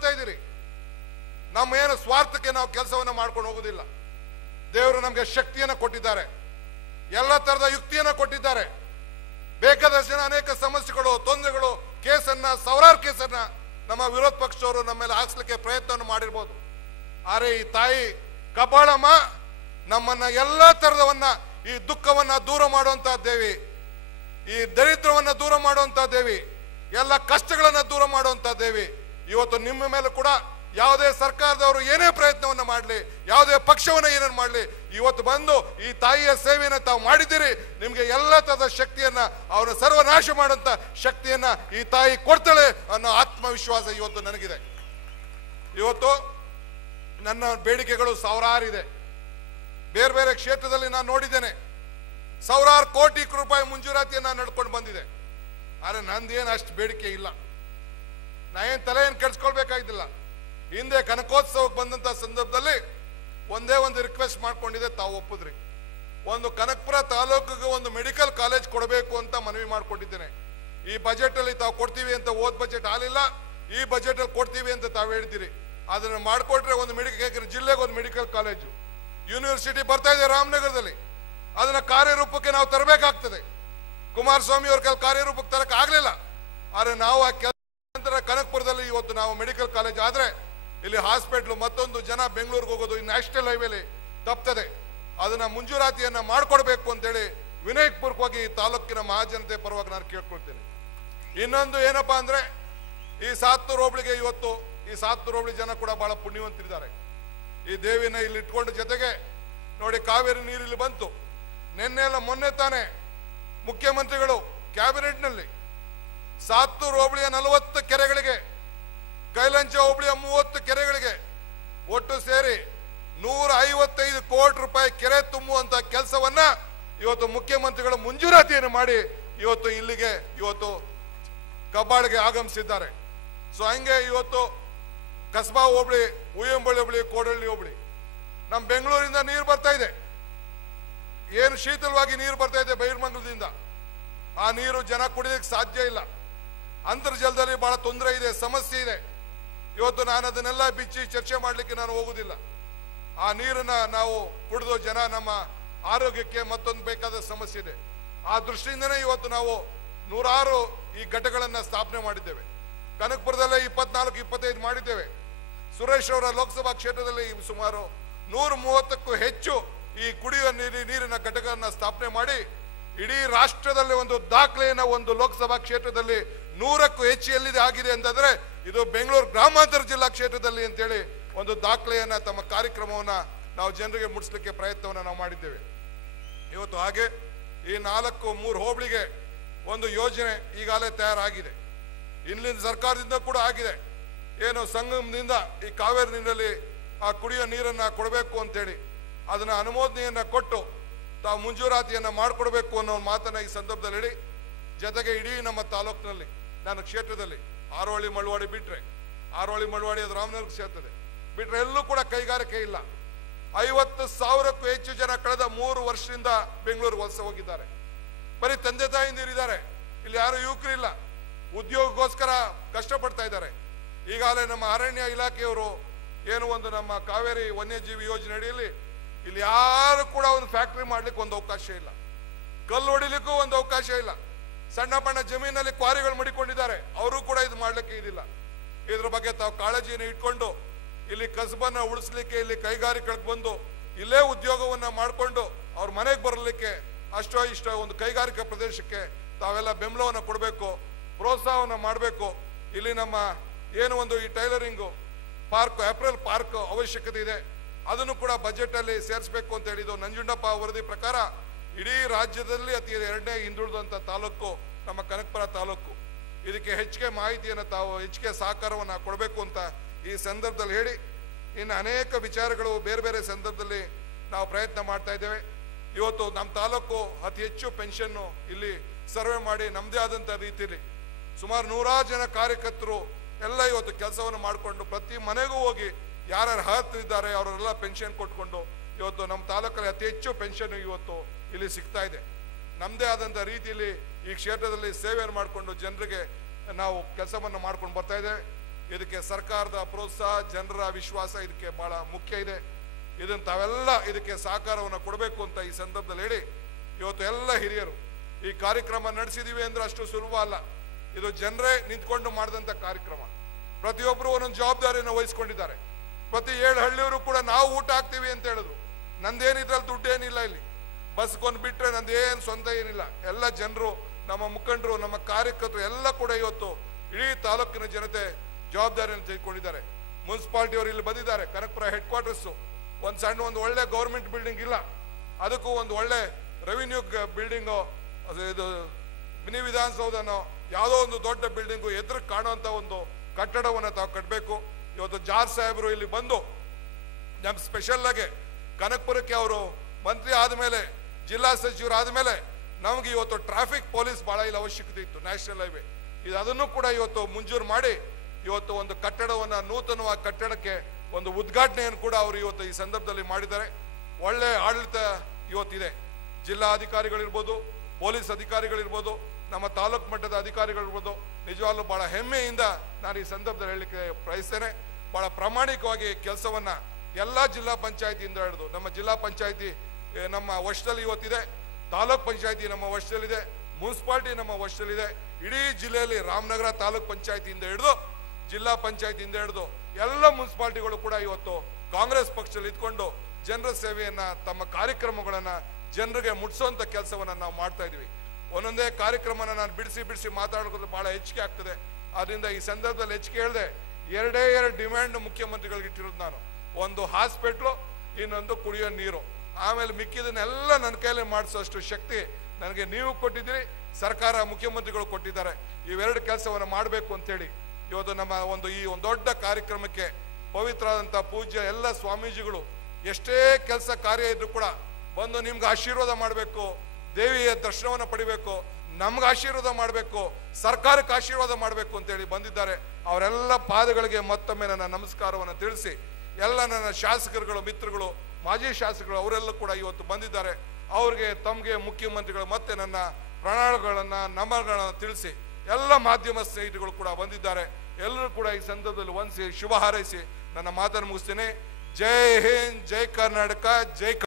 ಮಾಡ್ತಾ ಇದ್ದೀರಿ. ನಮ್ಮ ಏನು ಸ್ವಾರ್ಥಕ್ಕೆ ನಾವು ಕೆಲಸವನ್ನ ಮಾಡ್ಕೊಂಡು ಹೋಗುದಿಲ್ಲ. ದೇವರು ನಮಗೆ ಶಕ್ತಿಯನ್ನ ಕೊಟ್ಟಿದ್ದಾರೆ, ಎಲ್ಲ ತರದ ಯುಕ್ತಿಯನ್ನ ಕೊಟ್ಟಿದ್ದಾರೆ. ಬೇಕಾದಷ್ಟು ಜನ ಅನೇಕ ಸಮಸ್ಯೆಗಳು, ತೊಂದರೆಗಳು, ಕೇಸನ್ನ, ಸಾವಿರಾರು ಕೇಸನ್ನ ನಮ್ಮ ವಿರೋಧ ಪಕ್ಷದವರು ನಮ್ಮ ಮೇಲೆ ಹಾಕ್ಸ್ಲಿಕ್ಕೆ ಪ್ರಯತ್ನವನ್ನು ಮಾಡಿರ್ಬೋದು. ಆದರೆ ಈ ತಾಯಿ ಕಬ್ಬಾಳಮ್ಮ ನಮ್ಮನ್ನ ಎಲ್ಲ ತರದವನ್ನ, ಈ ದುಃಖವನ್ನ ದೂರ ಮಾಡುವಂತ ದೇವಿ, ಈ ದರಿದ್ರವನ್ನ ದೂರ ಮಾಡುವಂತ ದೇವಿ, ಎಲ್ಲ ಕಷ್ಟಗಳನ್ನ ದೂರ ಮಾಡುವಂತ ದೇವಿ. ಇವತ್ತು ನಿಮ್ಮ ಮೇಲೆ ಕೂಡ ಯಾವುದೇ ಸರ್ಕಾರದವರು ಏನೇ ಪ್ರಯತ್ನವನ್ನ ಮಾಡಲಿ, ಯಾವುದೇ ಪಕ್ಷವನ್ನ ಏನೇನು ಮಾಡಲಿ, ಇವತ್ತು ಬಂದು ಈ ತಾಯಿಯ ಸೇವೆಯನ್ನ ತಾವು ಮಾಡಿದ್ದೀರಿ. ನಿಮ್ಗೆ ಎಲ್ಲ ತರದ ಶಕ್ತಿಯನ್ನ, ಅವರ ಸರ್ವನಾಶ ಮಾಡುವಂತ ಶಕ್ತಿಯನ್ನ ಈ ತಾಯಿ ಕೊಡ್ತಾಳೆ ಅನ್ನೋ ಆತ್ಮವಿಶ್ವಾಸ ಇವತ್ತು ನನಗಿದೆ. ಇವತ್ತು ನನ್ನ ಬೇಡಿಕೆಗಳು ಸಾವಿರಾರಿದೆ. ಬೇರೆ ಬೇರೆ ಕ್ಷೇತ್ರದಲ್ಲಿ ನಾನು ನೋಡಿದ್ದೇನೆ. ಸಾವಿರಾರು ಕೋಟಿ ರೂಪಾಯಿ ಮಂಜೂರಾತಿಯನ್ನ ನಡ್ಕೊಂಡು ಬಂದಿದೆ. ಆದ್ರೆ ನಂದೇನು ಅಷ್ಟು ಬೇಡಿಕೆ ಇಲ್ಲ. ನಾ ಏನ್ ತಲೆ ಏನ್ ಕೆಡ್ಸ್ಕೊಳ್ಬೇಕಾಗಿದ್ದಿಲ್ಲ. ಹಿಂದೆ ಕನಕೋತ್ಸವಕ್ಕೆ ಬಂದಂತ ಸಂದರ್ಭದಲ್ಲಿ ಒಂದೇ ಒಂದು ರಿಕ್ವೆಸ್ಟ್ ಮಾಡ್ಕೊಂಡಿದೆ, ತಾವು ಒಪ್ಪಿದ್ರಿ. ಒಂದು ಕನಕಪುರ ತಾಲೂಕಿಗೆ ಒಂದು ಮೆಡಿಕಲ್ ಕಾಲೇಜ್ ಕೊಡಬೇಕು ಅಂತ ಮನವಿ ಮಾಡ್ಕೊಂಡಿದ್ದೇನೆ. ಈ ಬಜೆಟ್ ಅಲ್ಲಿ ತಾವು ಕೊಡ್ತೀವಿ ಅಂತ, ಓದ್ ಬಜೆಟ್ ಆಲಿಲ್ಲ, ಈ ಬಜೆಟ್ ಅಲ್ಲಿ ಕೊಡ್ತೀವಿ ಅಂತ ತಾವು ಹೇಳ್ತೀರಿ. ಅದನ್ನ ಮಾಡ್ಕೊಟ್ರೆ ಒಂದು ಮೆಡಿಕಲ್, ಜಿಲ್ಲೆಗೆ ಒಂದು ಮೆಡಿಕಲ್ ಕಾಲೇಜು, ಯೂನಿವರ್ಸಿಟಿ ಬರ್ತಾ ಇದೆ ರಾಮನಗರದಲ್ಲಿ. ಅದನ್ನ ಕಾರ್ಯರೂಪಕ್ಕೆ ನಾವು ತರಬೇಕಾಗ್ತದೆ. ಕುಮಾರಸ್ವಾಮಿ ಅವ್ರ ಕೆಲ ಕಾರ್ಯರೂಪಕ್ಕೆ ತರಕ್ ಆಗ್ಲಿಲ್ಲ. ಆದ್ರೆ ನಾವು ಆ ನಂತರ ಕನಕಪುರದಲ್ಲಿ ಇವತ್ತು ನಾವು ಮೆಡಿಕಲ್ ಕಾಲೇಜ್ ಆದ್ರೆ ಇಲ್ಲಿ ಹಾಸ್ಪಿಟ್ಲು, ಮತ್ತೊಂದು ಜನ ಬೆಂಗಳೂರಿಗೆ ಹೋಗೋದು ಈ ನ್ಯಾಷನಲ್ ಹೈವೇಲಿ ತಪ್ತದೆ. ಅದನ್ನ ಮಂಜೂರಾತಿಯನ್ನ ಮಾಡ್ಕೊಡ್ಬೇಕು ಅಂತೇಳಿ ವಿನಯಪೂರ್ವಕವಾಗಿ ತಾಲೂಕಿನ ಮಹಾಜನತೆ ಪರವಾಗಿ ನಾನು ಕೇಳ್ಕೊಳ್ತೇನೆ. ಇನ್ನೊಂದು ಏನಪ್ಪಾ ಅಂದ್ರೆ, ಈ ಸಾತ್ತೂರು ಹೋಬಳಿಗೆ ಇವತ್ತು ಈ ಸಾತ್ತೂರು ಹೋಬಳಿ ಜನ ಕೂಡ ಬಹಳ ಪುಣ್ಯವಂತರಿದ್ದಾರೆ. ಈ ದೇವಿನ ಇಲ್ಲಿ ಇಟ್ಕೊಂಡ ಜೊತೆಗೆ ನೋಡಿ, ಕಾವೇರಿ ನೀರು ಇಲ್ಲಿ ಬಂತು. ನಿನ್ನೆ ಎಲ್ಲ ಮೊನ್ನೆ ತಾನೇ ಮುಖ್ಯಮಂತ್ರಿಗಳು ಕ್ಯಾಬಿನೆಟ್ ನಲ್ಲಿ ಸಾತ್ತೂರು ಹೋಬಳಿಯ 40 ಕೆರೆಗಳಿಗೆ, ಕೈಲಂಚ ಹೋಬಳಿಯ 30 ಕೆರೆಗಳಿಗೆ ಒಟ್ಟು ಸೇರಿ 155 ಕೋಟಿ ರೂಪಾಯಿ ಕೆರೆ ತುಂಬುವಂತ ಕೆಲಸವನ್ನ ಇವತ್ತು ಮುಖ್ಯಮಂತ್ರಿಗಳು ಮಂಜೂರಾತಿಯನ್ನು ಮಾಡಿ ಇವತ್ತು ಇಲ್ಲಿಗೆ ಇವತ್ತು ಕಬ್ಬಾಳಿಗೆ ಆಗಮಿಸಿದ್ದಾರೆ. ಸೊ ಹಂಗೆ ಇವತ್ತು ಕಸ್ಬಾ ಹೋಬಳಿ, ಉಯ್ಯಂಬಳ್ಳಿ ಹೋಬಳಿ, ಕೋಡಳ್ಳಿ ಹೋಬಳಿ, ನಮ್ಮ ಬೆಂಗಳೂರಿಂದ ನೀರು ಬರ್ತಾ ಇದೆ. ಏನು ಶೀತಲವಾಗಿ ನೀರು ಬರ್ತಾ ಇದೆ ಬೈರ್ಮಂಗಲದಿಂದ. ಆ ನೀರು ಜನ ಕುಡಿಯೋದಕ್ಕೆ ಸಾಧ್ಯ ಇಲ್ಲ. ಅಂತರ್ಜಲದಲ್ಲಿ ಬಹಳ ತೊಂದರೆ ಇದೆ, ಸಮಸ್ಯೆ ಇದೆ. ಇವತ್ತು ನಾನು ಅದನ್ನೆಲ್ಲ ಬಿಚ್ಚಿ ಚರ್ಚೆ ಮಾಡ್ಲಿಕ್ಕೆ ನಾನು ಹೋಗುದಿಲ್ಲ. ಆ ನೀರನ್ನ ನಾವು ಕುಡಿದು ಜನ ನಮ್ಮ ಆರೋಗ್ಯಕ್ಕೆ ಮತ್ತೊಂದು ಬೇಕಾದ ಸಮಸ್ಯೆ ಇದೆ. ಆ ದೃಷ್ಟಿಯಿಂದನೇ ಇವತ್ತು ನಾವು ನೂರಾರು ಈ ಘಟಕಗಳನ್ನ ಸ್ಥಾಪನೆ ಮಾಡಿದ್ದೇವೆ. ಕನಕಪುರದಲ್ಲೇ 24-25 ಮಾಡಿದ್ದೇವೆ. ಸುರೇಶ್ ಅವರ ಲೋಕಸಭಾ ಕ್ಷೇತ್ರದಲ್ಲಿ ಸುಮಾರು 130ಕ್ಕೂ ಹೆಚ್ಚು ಈ ಕುಡಿಯುವ ನೀರಿನ ಘಟಕಗಳನ್ನ ಸ್ಥಾಪನೆ ಮಾಡಿ ಇಡೀ ರಾಷ್ಟ್ರದಲ್ಲಿ ಒಂದು ದಾಖಲೆಯನ್ನ ಒಂದು ಲೋಕಸಭಾ ಕ್ಷೇತ್ರದಲ್ಲಿ 100ಕ್ಕೂ ಹೆಚ್ಚು ಎಲ್ಲಿದೆ ಆಗಿದೆ ಅಂತಂದ್ರೆ ಇದು ಬೆಂಗಳೂರು ಗ್ರಾಮಾಂತರ ಜಿಲ್ಲಾ ಕ್ಷೇತ್ರದಲ್ಲಿ ಅಂತೇಳಿ ಒಂದು ದಾಖಲೆಯನ್ನ, ತಮ್ಮ ಕಾರ್ಯಕ್ರಮವನ್ನ ನಾವು ಜನರಿಗೆ ಮುಟ್ಟಿಸ್ಲಿಕ್ಕೆ ಪ್ರಯತ್ನವನ್ನ ನಾವು ಮಾಡಿದ್ದೇವೆ. ಇವತ್ತು ಹಾಗೆ ಈ 3 ಹೋಬಳಿಗೆ ಒಂದು ಯೋಜನೆ ಈಗಾಗಲೇ ತಯಾರಾಗಿದೆ. ಇಲ್ಲಿಂದ ಸರ್ಕಾರದಿಂದ ಕೂಡ ಆಗಿದೆ. ಏನು ಸಂಗಮದಿಂದ ಈ ಕಾವೇರಿ ನೀರಿನಲ್ಲಿ ಆ ಕುಡಿಯೋ ನೀರನ್ನ ಕೊಡಬೇಕು ಅಂತೇಳಿ ಅದನ್ನ ಅನುಮೋದನೆಯನ್ನ ಕೊಟ್ಟು ತಾವು ಮಂಜೂರಾತಿಯನ್ನ ಮಾಡಿಕೊಡ್ಬೇಕು ಅನ್ನೋ ಮಾತನ್ನ ಈ ಸಂದರ್ಭದಲ್ಲಿ ಹೇಳಿ, ಜೊತೆಗೆ ಇಡೀ ನಮ್ಮ ತಾಲೂಕಿನಲ್ಲಿ, ನನ್ನ ಕ್ಷೇತ್ರದಲ್ಲಿ ಆರೋಳಿ ಮಳವಾಡಿ ಬಿಟ್ರೆ, ಆರೋಳಿ ಮಳವಾಡಿ ಅದು ರಾಮನಗರಕ್ಕೆ ಸೇರ್ತದೆ, ಬಿಟ್ರೆ ಎಲ್ಲೂ ಕೂಡ ಕೈಗಾರಿಕೆ ಇಲ್ಲ. 50,000ಕ್ಕೂ ಹೆಚ್ಚು ಜನ ಕಳೆದ 3 ವರ್ಷದಿಂದ ಬೆಂಗಳೂರಿಗೆ ವಲಸೆ ಹೋಗಿದ್ದಾರೆ. ಬರೀ ತಂದೆ ತಾಯಿಂದಿರಿದ್ದಾರೆ, ಇಲ್ಲಿ ಯಾರು ಯುವಕರಿಲ್ಲ, ಉದ್ಯೋಗಕ್ಕೋಸ್ಕರ ಕಷ್ಟಪಡ್ತಾ ಇದ್ದಾರೆ. ಈಗಾಗಲೇ ನಮ್ಮ ಅರಣ್ಯ ಇಲಾಖೆಯವರು ಏನು ಒಂದು ನಮ್ಮ ಕಾವೇರಿ ವನ್ಯಜೀವಿ ಯೋಜನೆ ಅಡಿಯಲ್ಲಿ ಇಲ್ಲಿ ಯಾರು ಕೂಡ ಒಂದು ಫ್ಯಾಕ್ಟರಿ ಮಾಡ್ಲಿಕ್ಕೆ ಒಂದು ಅವಕಾಶ ಇಲ್ಲ, ಕಲ್ಲು ಹೊಡಿಲಿಕ್ಕೂ ಒಂದು ಅವಕಾಶ ಇಲ್ಲ. ಸಣ್ಣ ಪಣ್ಣ ಜಮೀನಲ್ಲಿ ಕ್ವಾರಿಗಳು ಮಡಿಕೊಂಡಿದ್ದಾರೆ, ಅವರು ಕೂಡ ಇದು ಮಾಡ್ಲಿಕ್ಕೆ ಇದಿಲ್ಲ. ಇದ್ರ ಬಗ್ಗೆ ತಾವು ಕಾಳಜಿಯನ್ನು ಇಟ್ಕೊಂಡು ಇಲ್ಲಿ ಕಸಬನ್ನ ಉಳಿಸ್ಲಿಕ್ಕೆ, ಇಲ್ಲಿ ಕೈಗಾರಿಕೆಗಳಿಗೆ ಬಂದು ಇಲ್ಲೇ ಉದ್ಯೋಗವನ್ನ ಮಾಡಿಕೊಂಡು ಅವ್ರ ಮನೆಗೆ ಬರಲಿಕ್ಕೆ ಅಷ್ಟೋ ಇಷ್ಟೋ ಒಂದು ಕೈಗಾರಿಕಾ ಪ್ರದೇಶಕ್ಕೆ ತಾವೆಲ್ಲ ಬೆಂಬಲವನ್ನ ಕೊಡಬೇಕು, ಪ್ರೋತ್ಸಾಹವನ್ನ ಮಾಡಬೇಕು. ಇಲ್ಲಿ ನಮ್ಮ ಏನು ಒಂದು ಈ ಟೈಲರಿಂಗು ಪಾರ್ಕ್, ಏಪ್ರಿಲ್ ಪಾರ್ಕ್ ಅವಶ್ಯಕತೆ ಇದೆ, ಅದನ್ನು ಕೂಡ ಬಜೆಟ್ ಅಲ್ಲಿ ಸೇರಿಸಬೇಕು ಅಂತ ಹೇಳಿದ್ದು. ನಂಜುಂಡಪ್ಪ ವರದಿ ಪ್ರಕಾರ ಇಡೀ ರಾಜ್ಯದಲ್ಲಿ ಅತಿ 2ನೇ ಹಿಂದುಳಿದಂತ ತಾಲೂಕು ನಮ್ಮ ಕನಕಪುರ ತಾಲೂಕು. ಇದಕ್ಕೆ ಹೆಚ್ಚಿಗೆ ಮಾಹಿತಿಯನ್ನು ತಾವು ಹೆಚ್ಚಿಗೆ ಸಹಕಾರವನ್ನು ಕೊಡಬೇಕು ಅಂತ ಈ ಸಂದರ್ಭದಲ್ಲಿ ಹೇಳಿ, ಇನ್ನು ಅನೇಕ ವಿಚಾರಗಳು ಬೇರೆ ಬೇರೆ ಸಂದರ್ಭದಲ್ಲಿ ನಾವು ಪ್ರಯತ್ನ ಮಾಡ್ತಾ ಇದ್ದೇವೆ. ಇವತ್ತು ನಮ್ಮ ತಾಲೂಕು ಅತಿ ಹೆಚ್ಚು ಪೆನ್ಷನ್ನು ಇಲ್ಲಿ ಸರ್ವೆ ಮಾಡಿ ನಮ್ಮದೇ ಆದಂಥ ರೀತಿಯಲ್ಲಿ ಸುಮಾರು 100 ಜನ ಕಾರ್ಯಕರ್ತರು ಎಲ್ಲ ಇವತ್ತು ಕೆಲಸವನ್ನು ಮಾಡಿಕೊಂಡು ಪ್ರತಿ ಮನೆಗೂ ಹೋಗಿ ಯಾರ್ಯಾರು ಅರ್ಹರಿದ್ದಾರೆ ಅವರೆಲ್ಲ ಪೆನ್ಷನ್ ಕೊಟ್ಕೊಂಡು ಇವತ್ತು ನಮ್ಮ ತಾಲೂಕಲ್ಲಿ ಅತಿ ಹೆಚ್ಚು ಪೆನ್ಷನ್ ಇವತ್ತು ಇಲ್ಲಿ ಸಿಗ್ತಾ ಇದೆ. ನಮ್ಮದೇ ಆದಂಥ ರೀತಿಯಲ್ಲಿ ಈ ಕ್ಷೇತ್ರದಲ್ಲಿ ಸೇವೆಯನ್ನು ಮಾಡಿಕೊಂಡು ಜನರಿಗೆ ನಾವು ಕೆಲಸವನ್ನು ಮಾಡ್ಕೊಂಡು ಬರ್ತಾ ಇದ್ದೇವೆ. ಇದಕ್ಕೆ ಸರ್ಕಾರದ ಪ್ರೋತ್ಸಾಹ, ಜನರ ವಿಶ್ವಾಸ ಇದಕ್ಕೆ ಬಹಳ ಮುಖ್ಯ ಇದೆ. ಇದನ್ನು ತಾವೆಲ್ಲ ಇದಕ್ಕೆ ಸಹಕಾರವನ್ನು ಕೊಡಬೇಕು ಅಂತ ಈ ಸಂದರ್ಭದಲ್ಲಿ ಹೇಳಿ, ಇವತ್ತು ಎಲ್ಲ ಹಿರಿಯರು ಈ ಕಾರ್ಯಕ್ರಮ ನಡೆಸಿದೀವಿ ಅಂದ್ರೆ ಅಷ್ಟು ಸುಲಭ ಅಲ್ಲ. ಇದು ಜನರೇ ನಿಂತ್ಕೊಂಡು ಮಾಡಿದಂತ ಕಾರ್ಯಕ್ರಮ. ಪ್ರತಿಯೊಬ್ಬರು ಒಂದೊಂದು ಜವಾಬ್ದಾರಿಯನ್ನು ವಹಿಸ್ಕೊಂಡಿದ್ದಾರೆ. ಪ್ರತಿ 7 ಹಳ್ಳಿಯವರು ಕೂಡ ನಾವು ಊಟ ಹಾಕ್ತೀವಿ ಅಂತ ಹೇಳಿದ್ರು. ನಂದೇನಿದ್ರಲ್ಲಿ ದುಡ್ಡೇನಿಲ್ಲ, ಇಲ್ಲಿ ಬಸ್ಗೊಂದು ಬಿಟ್ರೆ ನಂದೇನು ಸ್ವಂತ ಏನಿಲ್ಲ. ಎಲ್ಲ ಜನರು, ನಮ್ಮ ಮುಖಂಡರು, ನಮ್ಮ ಕಾರ್ಯಕರ್ತರು ಎಲ್ಲ ಕೂಡ ಇವತ್ತು ಇಡೀ ತಾಲೂಕಿನ ಜನತೆ ಜವಾಬ್ದಾರಿಯನ್ನು ತೆಗೆದುಕೊಂಡಿದ್ದಾರೆ. ಮುನ್ಸಿಪಾಲಿಟಿ ಅವರು ಇಲ್ಲಿ ಬಂದಿದ್ದಾರೆ. ಕನಕಪುರ ಹೆಡ್ ಕ್ವಾರ್ಟರ್ಸ್ ಒಂದು ಒಳ್ಳೆ ಗೌರ್ಮೆಂಟ್ ಬಿಲ್ಡಿಂಗ್ ಇಲ್ಲ, ಅದಕ್ಕೂ ಒಂದು ಒಳ್ಳೆ ರೆವಿನ್ಯೂ ಬಿಲ್ಡಿಂಗು, ಇದು ಮಿನಿ ವಿಧಾನಸೌಧನೋ ಯಾವುದೋ ಒಂದು ದೊಡ್ಡ ಬಿಲ್ಡಿಂಗು ಎದುರು ಕಾಣುವಂತ ಒಂದು ಕಟ್ಟಡವನ್ನು ತಾವು ಕಟ್ಟಬೇಕು. ಇವತ್ತು ಜಾರ್ ಸಾಹೇಬರು ಇಲ್ಲಿ ಬಂದು ನಮ್ಮ ಸ್ಪೆಷಲ್ ಆಗಿ ಕನಕಪುರಕ್ಕೆ ಅವರು ಮಂತ್ರಿ ಆದ್ಮೇಲೆ, ಜಿಲ್ಲಾ ಸಚಿವರು ಆದ್ಮೇಲೆ ನಮ್ಗೆ ಇವತ್ತು ಟ್ರಾಫಿಕ್ ಪೊಲೀಸ್ ಬಹಳ ಇಲ್ಲಿ ಅವಶ್ಯಕತೆ ಇತ್ತು. ನ್ಯಾಷನಲ್ ಹೈವೇ ಅದನ್ನು ಕೂಡ ಇವತ್ತು ಮಂಜೂರು ಮಾಡಿ ಇವತ್ತು ಒಂದು ಕಟ್ಟಡವನ್ನ, ನೂತನವಾಗಿ ಕಟ್ಟಡಕ್ಕೆ ಒಂದು ಉದ್ಘಾಟನೆಯನ್ನು ಕೂಡ ಅವರು ಇವತ್ತು ಈ ಸಂದರ್ಭದಲ್ಲಿ ಮಾಡಿದ್ದಾರೆ. ಒಳ್ಳೆ ಆಡಳಿತ ಇವತ್ತಿದೆ. ಜಿಲ್ಲಾ ಅಧಿಕಾರಿಗಳಿರ್ಬೋದು, ಪೊಲೀಸ್ ಅಧಿಕಾರಿಗಳಿರ್ಬೋದು, ನಮ್ಮ ತಾಲೂಕು ಮಟ್ಟದ ಅಧಿಕಾರಿಗಳಿರ್ಬೋದು, ನಿಜವಾಗ್ಲೂ ಬಹಳ ಹೆಮ್ಮೆಯಿಂದ ನಾನು ಈ ಸಂದರ್ಭದಲ್ಲಿ ಹೇಳಲಿಕ್ಕೆ ಬಯಸ್ತೇನೆ. ಬಹಳ ಪ್ರಾಮಾಣಿಕವಾಗಿ ಕೆಲಸವನ್ನ ಎಲ್ಲ ಜಿಲ್ಲಾ ಪಂಚಾಯತಿಯಿಂದ ಹಿಡಿದು, ನಮ್ಮ ಜಿಲ್ಲಾ ಪಂಚಾಯತಿ ನಮ್ಮ ವಶದಲ್ಲಿ ಇವತ್ತಿದೆ, ತಾಲೂಕ್ ಪಂಚಾಯತಿ ನಮ್ಮ ವಶದಲ್ಲಿದೆ, ಮುನ್ಸಿಪಾಲಿಟಿ ನಮ್ಮ ವಶದಲ್ಲಿದೆ. ಇಡೀ ಜಿಲ್ಲೆಯಲ್ಲಿ ರಾಮನಗರ ತಾಲೂಕ್ ಪಂಚಾಯತಿಯಿಂದ ಹಿಡಿದು, ಜಿಲ್ಲಾ ಪಂಚಾಯತಿಯಿಂದ ಹಿಡಿದು ಎಲ್ಲ ಮುನ್ಸಿಪಾಲಿಟಿಗಳು ಕೂಡ ಇವತ್ತು ಕಾಂಗ್ರೆಸ್ ಪಕ್ಷದಲ್ಲಿ ಇದ್ಕೊಂಡು ಜನರ ಸೇವೆಯನ್ನ, ತಮ್ಮ ಕಾರ್ಯಕ್ರಮಗಳನ್ನ ಜನರಿಗೆ ಮುಟ್ಟಿಸುವಂತ ಕೆಲಸವನ್ನ ನಾವು ಮಾಡ್ತಾ ಇದೀವಿ. ಒಂದೊಂದೇ ಕಾರ್ಯಕ್ರಮನ ನಾನು ಬಿಡಿಸಿ ಮಾತಾಡೋದು ಬಹಳ ಹೆಚ್ಚಿಗೆ ಆಗ್ತದೆ. ಆದ್ರಿಂದ ಈ ಸಂದರ್ಭದಲ್ಲಿ ಹೆಚ್ಚಿಗೆ ಹೇಳಿದೆ, 2 ಡಿಮ್ಯಾಂಡ್ ಮುಖ್ಯಮಂತ್ರಿಗಳಿಗೆ ಇಟ್ಟಿರೋದು ನಾನು. ಒಂದು ಹಾಸ್ಪಿಟ್ಲು, ಇನ್ನೊಂದು ಕುಡಿಯೋ ನೀರು. ಆಮೇಲೆ ಮಿಕ್ಕಿದನ್ನೆಲ್ಲ ನನ್ನ ಕೈಯಲ್ಲಿ ಮಾಡಿಸೋಷ್ಟು ಶಕ್ತಿ ನನಗೆ ನೀವು ಕೊಟ್ಟಿದ್ದೀರಿ, ಸರ್ಕಾರ ಮುಖ್ಯಮಂತ್ರಿಗಳು ಕೊಟ್ಟಿದ್ದಾರೆ. ಇವೆರಡು ಕೆಲಸವನ್ನು ಮಾಡಬೇಕು ಅಂತೇಳಿ ಇವತ್ತು ನಮ್ಮ ಈ ಒಂದು ದೊಡ್ಡ ಕಾರ್ಯಕ್ರಮಕ್ಕೆ ಪವಿತ್ರವಾದಂಥ ಪೂಜ್ಯ ಎಲ್ಲ ಸ್ವಾಮೀಜಿಗಳು ಎಷ್ಟೇ ಕೆಲಸ ಕಾರ್ಯ ಇದ್ರು ಕೂಡ ಬಂದು ನಿಮ್ಗೆ ಆಶೀರ್ವಾದ ಮಾಡಬೇಕು, ದೇವಿಯ ದರ್ಶನವನ್ನು ಪಡಿಬೇಕು, ನಮ್ಗೆ ಆಶೀರ್ವಾದ ಮಾಡಬೇಕು, ಸರ್ಕಾರಕ್ಕೆ ಆಶೀರ್ವಾದ ಮಾಡಬೇಕು ಅಂತೇಳಿ ಬಂದಿದ್ದಾರೆ. ಅವರೆಲ್ಲ ಪಾದಗಳಿಗೆ ಮತ್ತೊಮ್ಮೆ ನನ್ನ ನಮಸ್ಕಾರವನ್ನು ತಿಳಿಸಿ, ಎಲ್ಲ ನನ್ನ ಶಾಸಕರುಗಳು, ಮಿತ್ರಗಳು, ಮಾಜಿ ಶಾಸಕರು ಅವರೆಲ್ಲ ಕೂಡ ಇವತ್ತು ಬಂದಿದ್ದಾರೆ. ಅವ್ರಿಗೆ, ತಮಗೆ, ಮುಖ್ಯಮಂತ್ರಿಗಳು ಮತ್ತೆ ನನ್ನ ಪ್ರಣಾಳಗಳನ್ನ, ನಮನಗಳನ್ನ ತಿಳಿಸಿ ಎಲ್ಲ ಮಾಧ್ಯಮ ಸ್ನೇಹಿತರು ಕೂಡ ಬಂದಿದ್ದಾರೆ. ಎಲ್ಲರೂ ಕೂಡ ಈ ಸಂದರ್ಭದಲ್ಲಿ ವಂದಿಸಿ ಶುಭ ಹಾರೈಸಿ ನನ್ನ ಮಾತನ್ನು ಮುಗಿಸ್ತೇನೆ. ಜೈ ಹಿಂದ್, ಜೈ ಕರ್ನಾಟಕ, ಜೈ